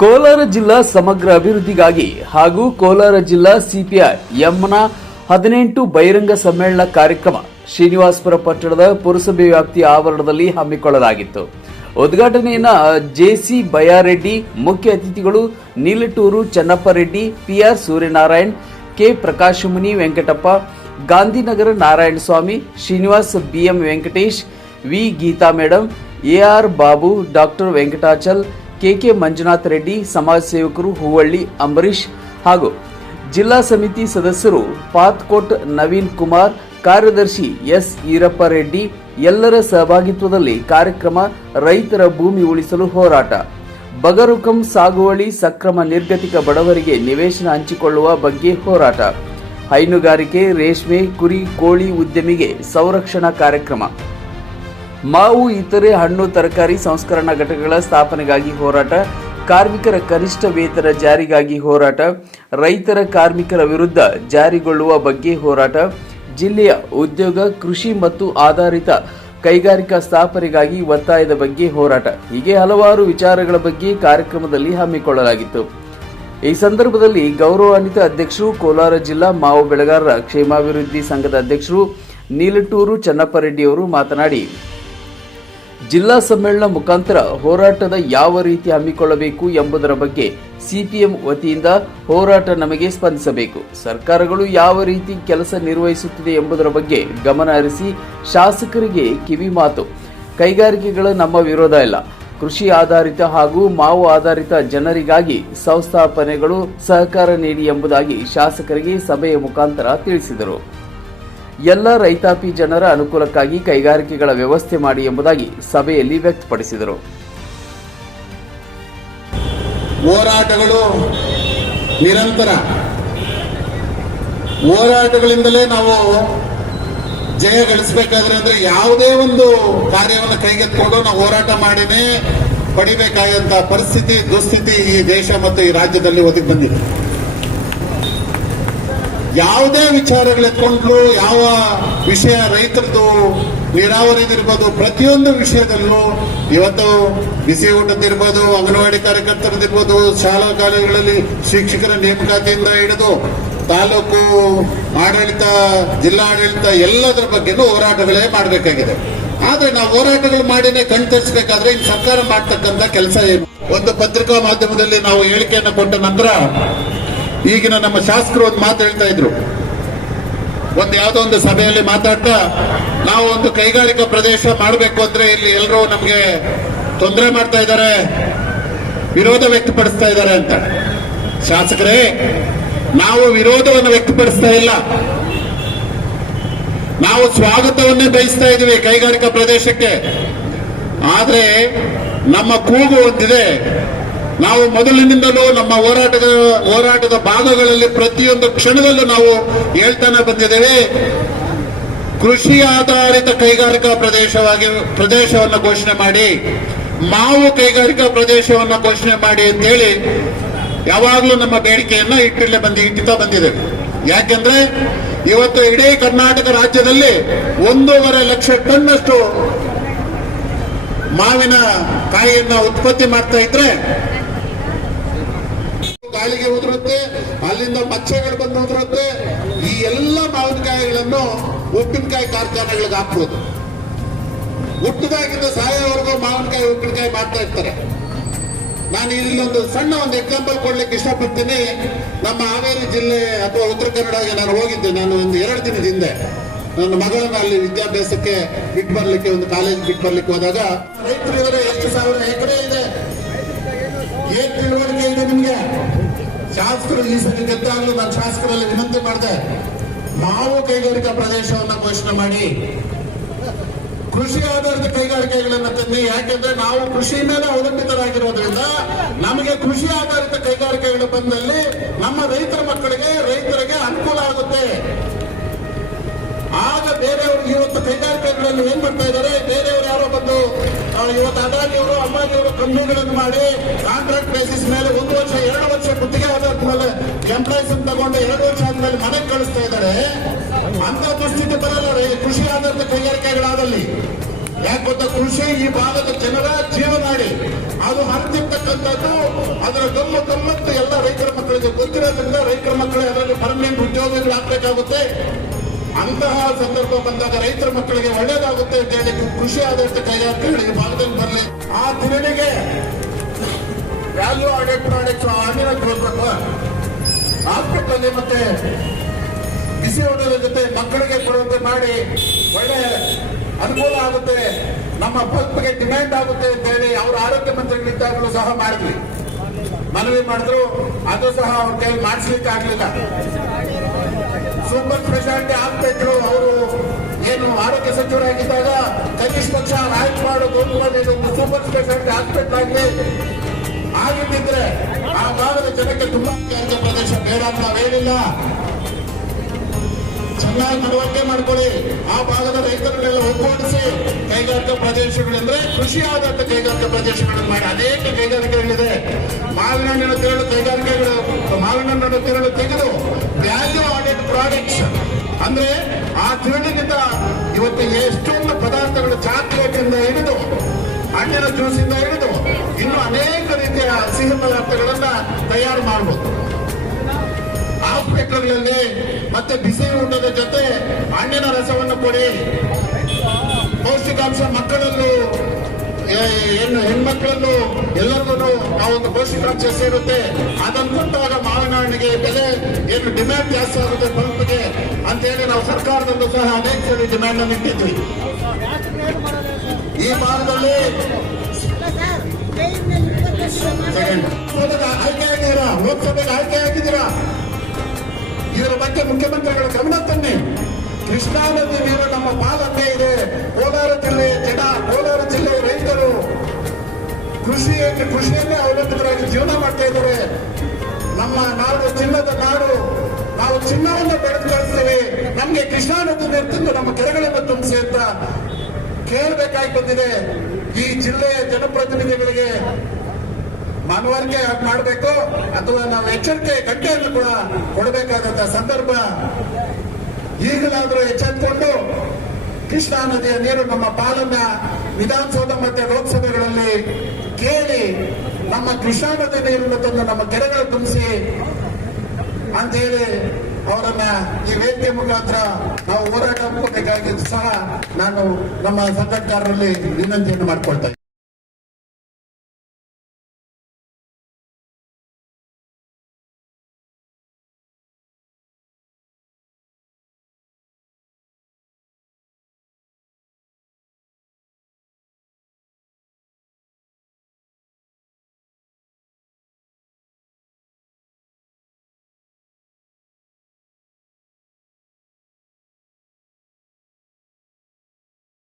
ಕೋಲಾರ ಜಿಲ್ಲಾ ಸಮಗ್ರ ಅಭಿವೃದ್ಧಿಗಾಗಿ ಹಾಗೂ ಕೋಲಾರ ಜಿಲ್ಲಾ ಸಿಪಿಐ ಎಂನ 18 ಬಹಿರಂಗ ಸಮ್ಮೇಳನ ಕಾರ್ಯಕ್ರಮ ಶ್ರೀನಿವಾಸಪುರ ಪಟ್ಟಣದ ಪುರಸಭೆ ವ್ಯಾಪ್ತಿಯ ಆವರಣದಲ್ಲಿ ಹಮ್ಮಿಕೊಳ್ಳಲಾಗಿತ್ತು. ಉದ್ಘಾಟನೆಯನ್ನು ಜೆಸಿ ಬಯಾರೆಡ್ಡಿ, ಮುಖ್ಯ ಅತಿಥಿಗಳು Nilaturu Chennappa Reddy, PR Suryanarayan, K Prakashmuni Venkatappa, Gandhinagar Narayanaswamy, Srinivas, BM Venkatesh, V Geetha madam, AR Babu, doctor Venkatachal, KK Manjunath Reddy, ಸಮಾಜ ಸೇವಕರು ಹೂವಳ್ಳಿ ಅಂಬರೀಶ್ ಹಾಗೂ ಜಿಲ್ಲಾ ಸಮಿತಿ ಸದಸ್ಯರು ಪಾತ್ಕೋಟ್ ನವೀನ್ ಕುಮಾರ್, ಕಾರ್ಯದರ್ಶಿ ಎಸ್ ಈರಪ್ಪ ರೆಡ್ಡಿ ಎಲ್ಲರ ಸಹಭಾಗಿತ್ವದಲ್ಲಿ ಕಾರ್ಯಕ್ರಮ ರೈತರ ಭೂಮಿ ಉಳಿಸಲು ಹೋರಾಟ, ಬಗರುಕಂ ಸಾಗುವಳಿ ಸಕ್ರಮ ನಿರ್ಗತಿಕ ಬಡವರಿಗೆ ನಿವೇಶನ ಹಂಚಿಕೊಳ್ಳುವ ಬಗ್ಗೆ ಹೋರಾಟ, ಹೈನುಗಾರಿಕೆ, ರೇಷ್ಮೆ, ಕುರಿ, ಕೋಳಿ ಉದ್ಯಮಿಗೆ ಸಂರಕ್ಷಣಾ ಕಾರ್ಯಕ್ರಮ, ಮಾವು ಇತರೆ ಹಣ್ಣು ತರಕಾರಿ ಸಂಸ್ಕರಣಾ ಘಟಕಗಳ ಸ್ಥಾಪನೆಗಾಗಿ ಹೋರಾಟ, ಕಾರ್ಮಿಕರ ಕನಿಷ್ಠ ವೇತನ ಜಾರಿಗಾಗಿ ಹೋರಾಟ, ರೈತರ ಕಾರ್ಮಿಕರ ವಿರುದ್ಧ ಜಾರಿಗೊಳ್ಳುವ ಬಗ್ಗೆ ಹೋರಾಟ, ಜಿಲ್ಲೆಯ ಉದ್ಯೋಗ, ಕೃಷಿ ಮತ್ತು ಆಧಾರಿತ ಕೈಗಾರಿಕಾ ಸ್ಥಾಪನೆಗಾಗಿ ಒತ್ತಾಯದ ಬಗ್ಗೆ ಹೋರಾಟ ಹೀಗೆ ಹಲವಾರು ವಿಚಾರಗಳ ಬಗ್ಗೆ ಕಾರ್ಯಕ್ರಮದಲ್ಲಿ ಹಮ್ಮಿಕೊಳ್ಳಲಾಗಿತ್ತು. ಈ ಸಂದರ್ಭದಲ್ಲಿ ಗೌರವಾನ್ವಿತ ಅಧ್ಯಕ್ಷರು, ಕೋಲಾರ ಜಿಲ್ಲಾ ಮಾವು ಬೆಳೆಗಾರರ ಕ್ಷೇಮಾಭಿವೃದ್ಧಿ ಸಂಘದ ಅಧ್ಯಕ್ಷರು ನೀಲಟೂರು ಚೆನ್ನಪ್ಪ ರೆಡ್ಡಿ ಅವರು ಮಾತನಾಡಿ, ಜಿಲ್ಲಾ ಸಮ್ಮೇಳನ ಮುಖಾಂತರ ಹೋರಾಟದ ಯಾವ ರೀತಿ ಹಮ್ಮಿಕೊಳ್ಳಬೇಕು ಎಂಬುದರ ಬಗ್ಗೆ ಸಿಪಿಎಂ ವತಿಯಿಂದ ಹೋರಾಟ ನಮಗೆ ಸ್ಪಂದಿಸಬೇಕು. ಸರ್ಕಾರಗಳು ಯಾವ ರೀತಿ ಕೆಲಸ ನಿರ್ವಹಿಸುತ್ತಿದೆ ಎಂಬುದರ ಬಗ್ಗೆ ಗಮನ ಹರಿಸಿ ಶಾಸಕರಿಗೆ ಕಿವಿ ಮಾತು. ಕೈಗಾರಿಕೆಗಳ ನಮ್ಮ ವಿರೋಧ ಇಲ್ಲ. ಕೃಷಿ ಆಧಾರಿತ ಹಾಗೂ ಮಾವು ಆಧಾರಿತ ಜನರಿಗಾಗಿ ಸಂಸ್ಥಾಪನೆಗಳು ಸಹಕಾರ ನೀಡಿ ಎಂಬುದಾಗಿ ಶಾಸಕರಿಗೆ ಸಭೆಯ ಮುಖಾಂತರ ತಿಳಿಸಿದರು. ಎಲ್ಲ ರೈತಾಪಿ ಜನರ ಅನುಕೂಲಕ್ಕಾಗಿ ಕೈಗಾರಿಕೆಗಳ ವ್ಯವಸ್ಥೆ ಮಾಡಿ ಎಂಬುದಾಗಿ ಸಭೆಯಲ್ಲಿ ವ್ಯಕ್ತಪಡಿಸಿದರು. ಹೋರಾಟಗಳು ನಿರಂತರ, ಹೋರಾಟಗಳಿಂದಲೇ ನಾವು ಜಯ ಗಳಿಸಬೇಕಾದ್ರೆ ಅಂದ್ರೆ ಯಾವುದೇ ಒಂದು ಕಾರ್ಯವನ್ನು ಕೈಗೆತ್ತಿಕೊಂಡು ನಾವು ಹೋರಾಟ ಮಾಡಿನೇ ಪಡಿಬೇಕಾದಂತ ಪರಿಸ್ಥಿತಿ, ದುಸ್ಥಿತಿ ಈ ದೇಶ ಮತ್ತು ಈ ರಾಜ್ಯದಲ್ಲಿ ಒದಗಿ ಬಂದಿದೆ. ಯಾವುದೇ ವಿಚಾರಗಳು ಎತ್ಕೊಂಡ್ರು, ಯಾವ ವಿಷಯ ರೈತರದು, ನೀರಾವರಿದಿರ್ಬೋದು, ಪ್ರತಿಯೊಂದು ವಿಷಯದಲ್ಲೂ ಇವತ್ತು ಬಿಸಿ ಊಟದಿರ್ಬೋದು, ಅಂಗನವಾಡಿ ಕಾರ್ಯಕರ್ತರದಿರ್ಬೋದು, ಶಾಲಾ ಕಾಲೇಜುಗಳಲ್ಲಿ ಶಿಕ್ಷಕರ ನೇಮಕಾತಿಯಿಂದ ಹಿಡಿದು ತಾಲೂಕು ಆಡಳಿತ, ಜಿಲ್ಲಾಡಳಿತ ಎಲ್ಲದರ ಬಗ್ಗೆನೂ ಹೋರಾಟಗಳೇ ಮಾಡಬೇಕಾಗಿದೆ. ಆದ್ರೆ ನಾವು ಹೋರಾಟಗಳು ಮಾಡಿನೇ ಕಣ್ತರಿಸಬೇಕಾದ್ರೆ ಇನ್ನು ಸರ್ಕಾರ ಮಾಡ್ತಕ್ಕಂಥ ಕೆಲಸ ಏನು? ಒಂದು ಪತ್ರಿಕಾ ಮಾಧ್ಯಮದಲ್ಲಿ ನಾವು ಹೇಳಿಕೆಯನ್ನು ಕೊಟ್ಟ ನಂತರ ಈಗಿನ ನಮ್ಮ ಶಾಸಕರು ಒಂದು ಮಾತು ಹೇಳ್ತಾ ಇದ್ರು. ಯಾವುದೋ ಒಂದು ಸಭೆಯಲ್ಲಿ ಮಾತಾಡ್ತಾ, ನಾವು ಒಂದು ಕೈಗಾರಿಕಾ ಪ್ರದೇಶ ಮಾಡಬೇಕು ಅಂದ್ರೆ ಇಲ್ಲಿ ಎಲ್ಲರೂ ನಮಗೆ ತೊಂದರೆ ಮಾಡ್ತಾ ಇದ್ದಾರೆ, ವಿರೋಧ ವ್ಯಕ್ತಪಡಿಸ್ತಾ ಇದ್ದಾರೆ ಅಂತ. ಶಾಸಕರೇ, ನಾವು ವಿರೋಧವನ್ನು ವ್ಯಕ್ತಪಡಿಸ್ತಾ ಇಲ್ಲ, ನಾವು ಸ್ವಾಗತವನ್ನೇ ಬಯಸ್ತಾ ಇದ್ದೀವಿ ಕೈಗಾರಿಕಾ ಪ್ರದೇಶಕ್ಕೆ. ಆದ್ರೆ ನಮ್ಮ ಕೂಗು ಒಂದಿದೆ. ನಾವು ಮೊದಲಿನಿಂದಲೂ ನಮ್ಮ ಹೋರಾಟದ ಭಾಗಗಳಲ್ಲಿ ಪ್ರತಿಯೊಂದು ಕ್ಷಣದಲ್ಲೂ ನಾವು ಹೇಳ್ತಾನೆ ಬಂದಿದ್ದೇವೆ, ಕೃಷಿ ಆಧಾರಿತ ಕೈಗಾರಿಕಾ ಪ್ರದೇಶವನ್ನು ಘೋಷಣೆ ಮಾಡಿ, ಮಾವು ಕೈಗಾರಿಕಾ ಪ್ರದೇಶವನ್ನು ಘೋಷಣೆ ಮಾಡಿ ಅಂತೇಳಿ ಯಾವಾಗಲೂ ನಮ್ಮ ಬೇಡಿಕೆಯನ್ನ ಇಡ್ತಾ ಬಂದಿದ್ದೇವೆ. ಯಾಕೆಂದ್ರೆ ಇವತ್ತು ಇಡೀ ಕರ್ನಾಟಕ ರಾಜ್ಯದಲ್ಲಿ 1.5 ಲಕ್ಷ ಟನ್ನಷ್ಟು ಮಾವಿನ ಕಾಯಿಯನ್ನ ಉತ್ಪತ್ತಿ ಮಾಡ್ತಾ ಇದ್ರೆ ಗಾಳಿಗೆ ಉದುರುತ್ತೆ, ಅಲ್ಲಿಂದ ಮಚ್ಚೆಗಳು ಬಂದು ಉದುರುತ್ತೆ. ಈ ಎಲ್ಲ ಮಾವಿನಕಾಯಿಗಳನ್ನು ಉಪ್ಪಿನಕಾಯಿ ಕಾರ್ಖಾನೆಗಳಿಗೆ ಹಾಕ್ಬೋದು. ಹುಟ್ಟದಾಗಿಂದ ಸಾಯೋವರೆಗೂ ಮಾವಿನಕಾಯಿ, ಉಪ್ಪಿನಕಾಯಿ ಮಾಡ್ತಾ ಇರ್ತಾರೆ. ನಾನು ಇಲ್ಲಿ ಒಂದು ಸಣ್ಣ ಎಕ್ಸಾಂಪಲ್ ಕೊಡ್ಲಿಕ್ಕೆ ಇಷ್ಟಪಡ್ತೀನಿ. ನಮ್ಮ ಹಾವೇರಿ ಜಿಲ್ಲೆ ಅಥವಾ ಉತ್ತರ ಕನ್ನಡಗೆ ನಾನು ಹೋಗಿದ್ದೆ. ನಾನು ಒಂದು 2 ದಿನದ ಹಿಂದೆ ನನ್ನ ಮಗಳನ್ನ ಅಲ್ಲಿ ವಿದ್ಯಾಭ್ಯಾಸಕ್ಕೆ ಬಿಟ್ಟು ಬರ್ಲಿಕ್ಕೆ, ಒಂದು ಕಾಲೇಜ್ ಬಿಟ್ಟು ಬರ್ಲಿಕ್ಕೆ ಹೋದಾಗ, ರೈತರು ಇವರೇ ಎಷ್ಟು ಸಾವಿರ ಎಕರೆ ಇದೆ, ಏನ್ ತಿಳುವಳಿಕೆ ಇದೆ ನಿಮ್ಗೆ? ಶಾಸಕರು ಈ ಸರಿ ಗೆದ್ದಾಗಲೂ ನಾನು ಶಾಸಕರಲ್ಲಿ ವಿನಂತಿ ಮಾಡಿದೆ, ಮಾವು ಕೈಗಾರಿಕಾ ಪ್ರದೇಶವನ್ನ ಘೋಷಣೆ ಮಾಡಿ, ಕೃಷಿ ಆಧಾರಿತ ಕೈಗಾರಿಕೆಗಳನ್ನ ತಂದಿ. ಯಾಕೆಂದ್ರೆ ನಾವು ಕೃಷಿ ಮೇಲೆ ಅವಲಂಬಿತರಾಗಿರೋದ್ರಿಂದ ನಮಗೆ ಕೃಷಿ ಆಧಾರಿತ ಕೈಗಾರಿಕೆಗಳು ಬಂದಲ್ಲಿ ನಮ್ಮ ರೈತರ ಮಕ್ಕಳಿಗೆ, ರೈತರಿಗೆ ಅನುಕೂಲ ಆಗುತ್ತೆ. ಆಗ ಬೇರೆಯವರು ಇವತ್ತು ಕೈಗಾರಿಕೆಗಳಲ್ಲಿ ಏನ್ ಮಾಡ್ತಾ ಇದ್ದಾರೆ, ಬೇರೆಯವರು ಯಾರೋ ಬಂದು ಇವತ್ತು ಅದಾನಿಯವರು, ಅಂಬಾನಿಯವರು ಕಂಪನಿಗಳನ್ನು ಮಾಡಿ ಕಾಂಟ್ರಾಕ್ಟ್ ಬೇಸಿಸ್ ಮೇಲೆ 1 ವರ್ಷ 2 ವರ್ಷ ಗುತ್ತಿಗೆ ಆಧಾರದ ಮೇಲೆ ಎಂಪ್ಲಾಯ್ಸ್ ತಗೊಂಡು 2 ವರ್ಷ ಆದ್ಮೇಲೆ ಮನೆಗೆ ಕಳಿಸ್ತಾ ಇದ್ದಾರೆ. ಅಂತ ದುಸ್ಥಿತಿ ಬರಲ್ಲ ಕೃಷಿ ಆಧಾರಿತ ಕೈಗಾರಿಕೆಗಳಾದಲ್ಲಿ. ಯಾಕೆ ಗೊತ್ತಾ, ಕೃಷಿ ಈ ಭಾಗದ ಜನರ ಜೀವನಾಡಿ. ಅದು ಹರಿತಿರ್ತಕ್ಕಂಥದ್ದು, ಅದರ ಗಮ್ಮತ್ತು ಎಲ್ಲ ರೈತರ ಮಕ್ಕಳಿಗೆ ಗೊತ್ತಿರೋದ್ರಿಂದ ರೈತರ ಮಕ್ಕಳೇ ಅದರಲ್ಲಿ ಪರ್ಮನೆಂಟ್ ಉದ್ಯೋಗಗಳಾಗಬೇಕಾಗುತ್ತೆ. ಅಂತಹ ಸಂದರ್ಭ ಬಂದಾಗ ರೈತರ ಮಕ್ಕಳಿಗೆ ಒಳ್ಳೇದಾಗುತ್ತೆ ಅಂತ ಹೇಳಿ ಕೃಷಿ ಆಧಾರಿತ ಕೈಗಾರಿಕೆಗಳು ಈ ಭಾಗದಲ್ಲಿ ಬರಲಿ. ಆ ತಿರುಳಿಗೆ ವ್ಯಾಲ್ಯೂ ಆಡೆಡ್ ಪ್ರಾಡಕ್ಟ್ಸ್ ಹಣ್ಣಿನ ಹಾಸ್ಪಿಟಲ್ ಮತ್ತೆ ಬಿಸಿ ಊಟದ ಜೊತೆ ಮಕ್ಕಳಿಗೆ ಕೊಡುವಂತೆ ಮಾಡಿ ಒಳ್ಳೆ ಅನುಕೂಲ ಆಗುತ್ತೆ, ನಮ್ಮ ಬಲ್ಪ್ಗೆ ಡಿಮ್ಯಾಂಡ್ ಆಗುತ್ತೆ ಅಂತ ಹೇಳಿ ಅವ್ರ ಆರೋಗ್ಯ ಮಂತ್ರಿಗಳಿದ್ದಾಗಲೂ ಸಹ ಮಾಡಿದ್ವಿ, ಮನವಿ ಮಾಡಿದ್ರು. ಅದು ಸಹ ಅವ್ರ ಕೈಲಿ ಮಾಡಿಸ್ಲಿಕ್ಕೆ ಆಗ್ಲಿಲ್ಲ. ಸೂಪರ್ ಸ್ಪೆಷಾಲಿಟಿ ಹಾಸ್ಪಿಟ್ಲು ಅವರು ಏನು ಆರೋಗ್ಯ ಸಚಿವರಾಗಿದ್ದಾಗ ಕನಿಷ್ಠ ಪಕ್ಷ ರಾಯಚೂರು ಒಂದು ಸೂಪರ್ ಸ್ಪೆಷಾಲಿಟಿ ಹಾಸ್ಪಿಟಲ್ ಆಗಲಿ ಆಗಿದ್ದಿದ್ರೆ ಆ ಭಾಗದ ಜನಕ್ಕೆ ತುಂಬಾ ಪ್ರದೇಶ ಬೇಡ ಅಂತ ನಾವೇನಿಲ್ಲ, ಚೆನ್ನಾಗಿ ನಡವಳಿಕೆ ಮಾಡ್ಕೊಳ್ಳಿ. ಆ ಭಾಗದ ರೈತರನ್ನೆಲ್ಲ ಒಗ್ಗೂಡಿಸಿ ಕೈಗಾರಿಕಾ ಪ್ರದೇಶಗಳೆಂದ್ರೆ ಕೃಷಿ ಆಧಾರಿತ ಕೈಗಾರಿಕಾ ಪ್ರದೇಶಗಳನ್ನು ಮಾಡಿ ಅನೇಕ ಕೈಗಾರಿಕೆಗಳಿದೆ. ಮಾವಿನ ಹಣ್ಣಿನ ತಿರುಳು ಕೈಗಾರಿಕೆಗಳು, ಮಾವಿನ ಹಣ್ಣಿನ ತಿರುಳು ತೆಗೆದು ವ್ಯಾಲ್ಯೂ ಆಡೆಡ್ ಪ್ರಾಡಕ್ಟ್ಸ್ ಅಂದ್ರೆ ಆ ತಿರುಳಿನಿಂದ ಇವತ್ತು ಎಷ್ಟೊಂದು ಪದಾರ್ಥಗಳು, ಚಾಕ್ಲೇಟ್ ಇಂದ ಹಿಡಿದು ಹಣ್ಣಿನ ಜ್ಯೂಸ್ ಇಂದ ಹಿಡಿದು ಇನ್ನು ಅನೇಕ ರೀತಿಯ ಸಿಹಿ ಪದಾರ್ಥಗಳನ್ನ ತಯಾರು ಮಾಡಬಹುದು. ಹಾಸ್ಪಿಟಲ್ಗಳಲ್ಲಿ ಮತ್ತೆ ಬಿಸಿ ಊಟದ ಜೊತೆ ಹಣ್ಣಿನ ರಸವನ್ನು ಕೊಡಿ. ಪೌಷ್ಟಿಕಾಂಶ ಮಕ್ಕಳಲ್ಲೂ ಹೆಣ್ಮಕ್ಳಲ್ಲೂ ಎಲ್ಲರಿಗೂ ಆ ಒಂದು ಪೌಷ್ಟಿಕಾಂಶ ಸೇರುತ್ತೆ. ಅದನ್ನು ಕೊಟ್ಟಾಗ ಮಾವಿನ ಹಣ್ಣಿಗೆ ಬೆಲೆ ಏನು ಡಿಮ್ಯಾಂಡ್ ಜಾಸ್ತಿ ಆಗುತ್ತೆ ಬಲ್ಪ್ಗೆ ಅಂತ ಹೇಳಿ ನಾವು ಸರ್ಕಾರದಲ್ಲೂ ಸಹ ಅನೇಕ ಸರಿ ಡಿಮ್ಯಾಂಡ್ ಅನ್ನು ಇಟ್ಟಿದ್ವಿ. ಈ ಭಾಗದಲ್ಲಿ ಆಯ್ಕೆ ಆಗಿದ್ದೀರಾ, ಲೋಕಸಭೆಗೆ ಆಯ್ಕೆ ಆಗಿದ್ದೀರಾ, ಇದರ ಬಗ್ಗೆ ಮುಖ್ಯಮಂತ್ರಿಗಳ ಗಮನ ತನ್ನಿ. ಕೃಷ್ಣಾ ನದಿ ನೀರು ನಮ್ಮ ಪಾಲನೆ ಇದೆ. ಕೋಲಾರ ಜಿಲ್ಲೆಯ ಜನ, ಕೋಲಾರ ಜಿಲ್ಲೆಯ ರೈತರು ಕೃಷಿಯನ್ನೇ ಅವಲಂಬಿತರಾಗಿ ಜೀವನ ಮಾಡ್ತಾ ಇದ್ದಾರೆ. ನಮ್ಮ ನಾಡು ಚಿನ್ನದ ನಾಡು, ನಾವು ಚಿನ್ನವನ್ನು ಬೆಳೆದು ಕಳಿಸ್ತೇವೆ, ನಮ್ಗೆ ಕೃಷ್ಣಾ ನದಿ ನೀರು ತಂದು ನಮ್ಮ ಕೆರೆಗಳನ್ನು ತುಂಬಿಸಿ ಅಂತ ಕೇಳಬೇಕಾಗಿ ಬಂದಿದೆ. ಈ ಜಿಲ್ಲೆಯ ಜನಪ್ರತಿನಿಧಿಗಳಿಗೆ ಮನವರಿಕೆ ಮಾಡಬೇಕು ಅಥವಾ ನಾವು ಎಚ್ಚರಿಕೆ ಗಂಟೆಯನ್ನು ಕೂಡ ಕೊಡಬೇಕಾದಂತ ಸಂದರ್ಭ. ಈಗಲಾದರೂ ಎಚ್ಚೆತ್ತುಕೊಂಡು ಕೃಷ್ಣಾ ನದಿಯ ನೀರು ನಮ್ಮ ಪಾಲನ್ನ ವಿಧಾನಸೌಧ ಮತ್ತೆ ಲೋಕಸಭೆಗಳಲ್ಲಿ ಕೇಳಿ ನಮ್ಮ ಕೃಷ್ಣಾ ನದಿ ನೀರನ್ನು ತಂದು ನಮ್ಮ ಕೆರೆಗಳು ತುಂಬಿಸಿ ಅಂತ ಹೇಳಿ ಅವರನ್ನ ಈ ವೇದಿಕೆ ಮುಖಾಂತರ ನಾವು ಹೋರಾಟ ಮಾಡಬೇಕಾಗಿದ್ದು ಸಹ ನಾನು ನಮ್ಮ ಸಂಘಟನೆಗಾರರಲ್ಲಿ ವಿನಂತಿಯನ್ನು ಮಾಡಿಕೊಳ್ತಾ ಇದ್ದೀನಿ.